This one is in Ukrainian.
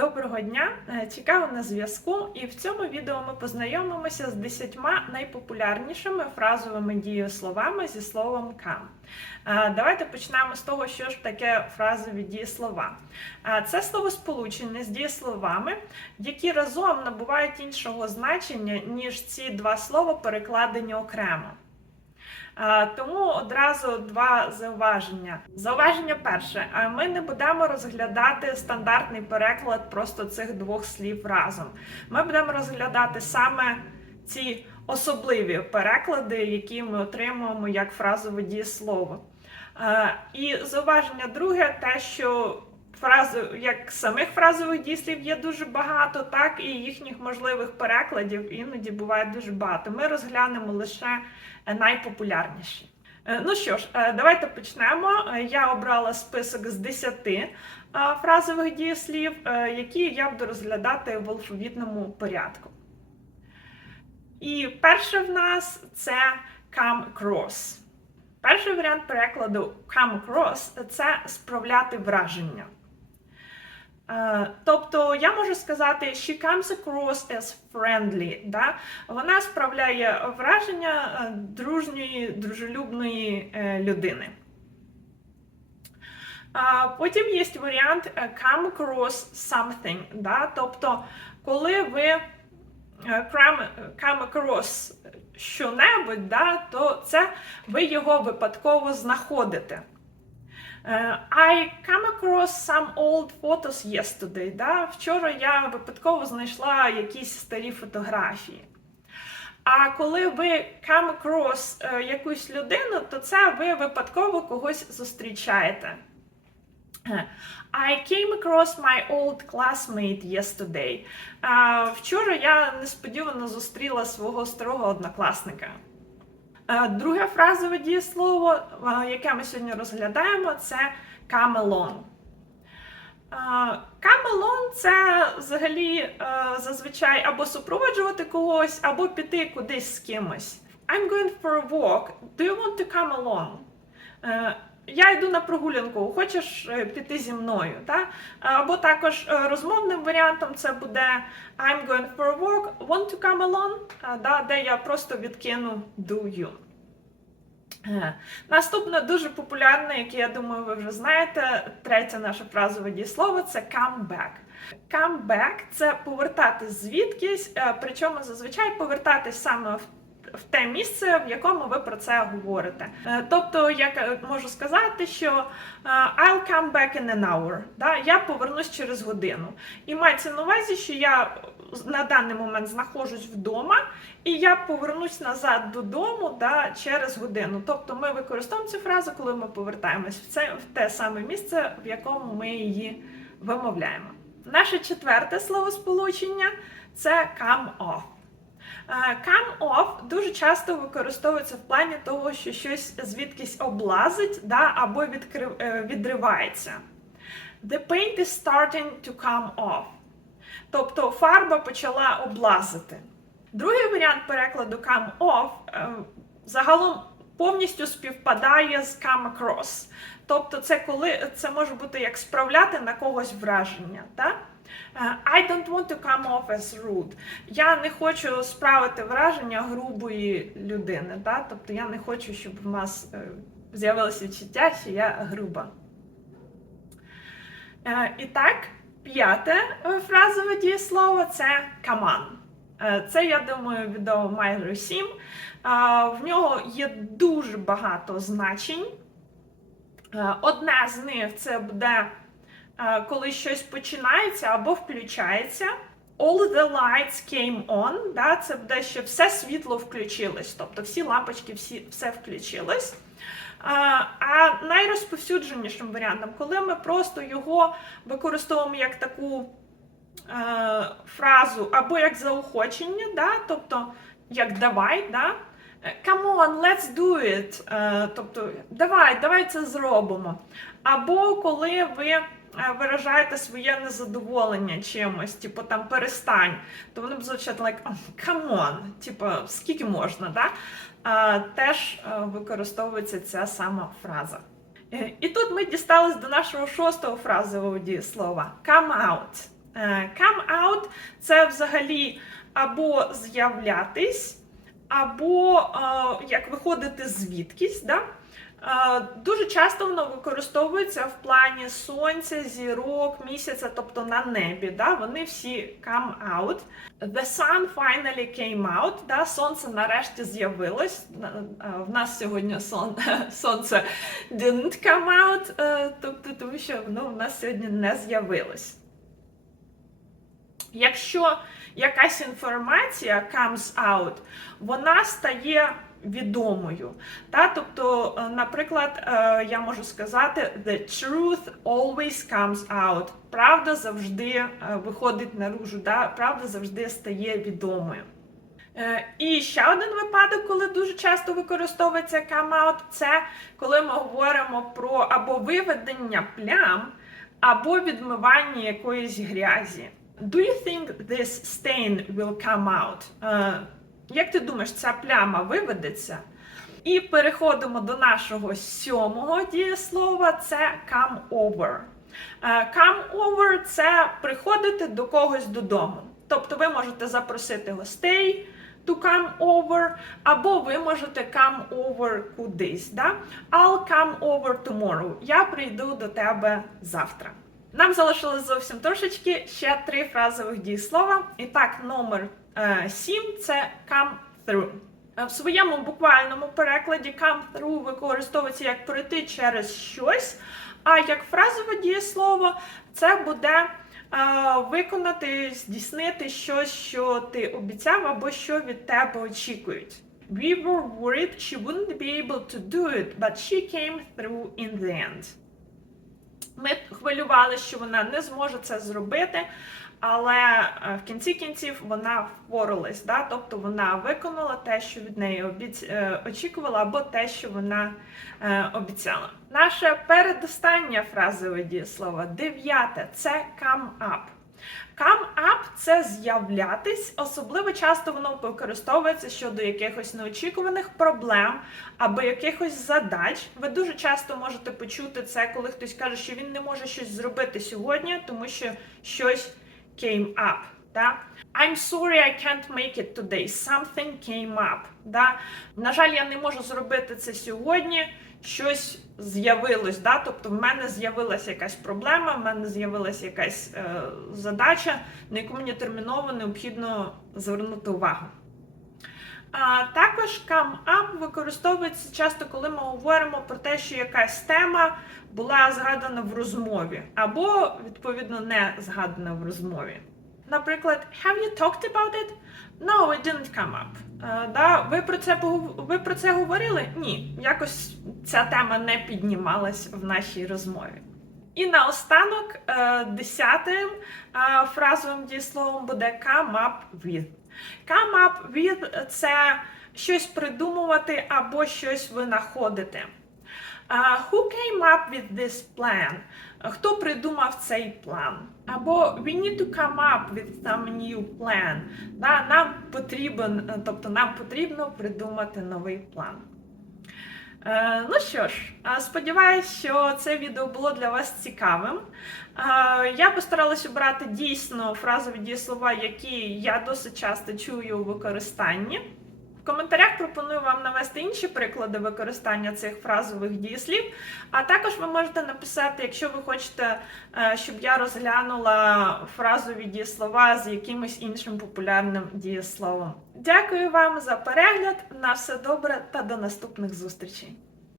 Доброго дня! Е, Чекаю на зв'язку, і в цьому відео ми познайомимося з 10 найпопулярнішими фразовими дієсловами зі словом come. Е, Давайте почнемо з того, що ж таке фразові дієслова. Е, Це словосполучення з дієсловами, які разом набувають іншого значення, ніж ці два слова перекладені окремо. Тому одразу два зауваження. Зауваження перше: ми не будемо розглядати стандартний переклад просто цих двох слів разом. Ми будемо розглядати саме ці особливі переклади, які ми отримуємо як фразове дієслово. І зауваження друге, те, що фразу, як самих фразових дієслів є дуже багато, так і їхніх можливих перекладів іноді буває дуже багато. Ми розглянемо лише е, найпопулярніші. Е, Ну що ж, е, давайте почнемо. Я обрала список з 10 е, фразових дієслів, які я буду розглядати в алфавітному порядку. І перше в нас це come across. Перший варіант перекладу come across це справляти враження. Тобто я можу сказати, she comes across as friendly. Да? Вона справляє враження е, дружньої, дружелюбної е, людини. Потім є варіант е, come across something. Да? Тобто, коли ви come across що-небудь, да, то це ви його випадково знаходите. Е, I come across some old photos yesterday. Да? Вчора я випадково знайшла якісь старі фотографії. А коли ви come across е, якусь людину, то це ви випадково когось зустрічаєте. Е, I came across my old classmate yesterday. Вчора я несподівано зустріла свого старого однокласника. Е, Друге фразове дієслово, е, яке ми сьогодні розглядаємо, це камелон. Е, along – це взагалі зазвичай або супроводжувати когось, або піти кудись з кимось. I'm going for a walk. Do you want to come along? Я йду на прогулянку, хочеш е, піти зі мною? Та? Або також е, розмовним варіантом це буде I'm going for a walk, want to come along, да, де я просто відкину do you. Е, Наступне дуже популярне, яке я думаю, ви вже знаєте, третє наше фразове дієслово це come back. Come back – це повертатись звідкись, причому зазвичай повертатись саме в в те місце, в якому ви про це говорите. Е, Тобто, я можу сказати, що е, I'll come back in an hour. Да? Я повернусь через годину. І мається на увазі, що я на даний момент знаходжусь вдома, і я повернусь назад додому да, через годину. Тобто ми використовуємо цю фразу, коли ми повертаємось в це в те саме місце, в якому ми її вимовляємо. Наше четверте словосполучення це come off. Е, Come off дуже часто використовується в плані того, що щось звідкись облазить да, або відкрив, е, відривається. The paint is starting to come off. Тобто фарба почала облазити. Другий варіант перекладу come off е, загалом повністю співпадає з come across. Тобто, це коли це може бути як справляти на когось враження. Так? Е, I don't want to come off as rude. Я не хочу справити враження грубої людини. Да? Тобто я не хочу, щоб в нас е, з'явилося відчуття, що я груба. Е, І так, п'яте фразове дієслово це. Е, Це, я думаю, відомо всім. Е, В нього є дуже багато значень. Одне з них це буде коли щось починається або включається. All the lights came on, да, це буде, що все світло включилось, тобто всі лампочки, всі, все включилось. А, а найрозповсюдженішим варіантом, коли ми просто його використовуємо як таку е, фразу або як заохочення, да, тобто як давай, да, Come on, let's do it. Е, тобто, давай, давай це зробимо. Або коли ви виражаєте своє незадоволення чимось, типу там перестань, то вони б звучать like «Oh, come on, типу, скільки можна, да? Е, теж е, використовується ця сама фраза. Е, І тут ми дістались до нашого шостого фразового дієслова come out. Е, Come out це взагалі або з'являтись, або е, як виходити звідкись. Да? Дуже часто воно використовується в плані сонця, зірок, місяця, тобто на небі. Да? Вони всі come out. The sun finally came out. Да? Сонце нарешті з'явилось. В нас сьогодні сон, сонце didn't come out, е, тобто тому що воно в нас сьогодні не з'явилось. Якщо якась інформація comes out, вона стає відомою. Та? Тобто, е, наприклад, е, я можу сказати: The truth always comes out. Правда завжди е, виходить наружу, да? правда завжди стає відомою. І ще один випадок, коли дуже часто використовується come out, це коли ми говоримо про або виведення плям, або відмивання якоїсь грязі. Do you think this stain will come out? Як ти думаєш, ця пляма виведеться? І переходимо до нашого сьомого дієслова це come over. Е, Come over це приходити до когось додому. Тобто ви можете запросити гостей to come over, або ви можете come over кудись. Да? I'll come over tomorrow. Я прийду до тебе завтра. Нам залишилось зовсім трошечки ще три фразових дієслова. І так, номер 7 це come through. Е, В своєму буквальному перекладі come through використовується як пройти через щось, а як фразове дієслово це буде е, виконати, здійснити щось, що ти обіцяв або що від тебе очікують. We were worried she wouldn't be able to do it, but she came through in the end. Ми хвилювалися, що вона не зможе це зробити, але е, в кінці кінців вона впоралась, да? тобто вона виконала те, що від неї е, очікувала, або те, що вона е, обіцяла. Наше передостаннє фразове дієслово, дев'яте це come up. Come up – це з'являтись, особливо часто воно використовується щодо якихось неочікуваних проблем або якихось задач. Ви дуже часто можете почути це, коли хтось каже, що він не може щось зробити сьогодні, тому що щось came up. Да? I'm sorry I can't make it today. Something came up. Да? На жаль, я не можу зробити це сьогодні. Щось з'явилось, да? тобто в мене з'явилася якась проблема, в мене з'явилася якась е, задача, на яку мені терміново необхідно звернути увагу. А також come up використовується часто, коли ми говоримо про те, що якась тема була згадана в розмові, або, відповідно, не згадана в розмові. Наприклад, have you talked about it? No, it didn't come up. Е, да, ви, про це, ви про це говорили? Ні, якось ця тема не піднімалась в нашій розмові. І наостанок, е, десятим е, фразовим дієсловом буде come up with. Come up with – це щось придумувати або щось винаходити. А, who came up with this plan? Хто придумав цей план? Або we need to come up with some new plan. Нам потрібен, тобто нам потрібно придумати новий план. Е, ну що ж, сподіваюся, що це відео було для вас цікавим. Е, я постаралась обрати дійсно фразові дієслова, які я досить часто чую у використанні. В коментарях пропоную вам навести інші приклади використання цих фразових дієслів. А також ви можете написати, якщо ви хочете, е, щоб я розглянула фразові дієслова з якимось іншим популярним дієсловом. Дякую вам за перегляд. На все добре та до наступних зустрічей!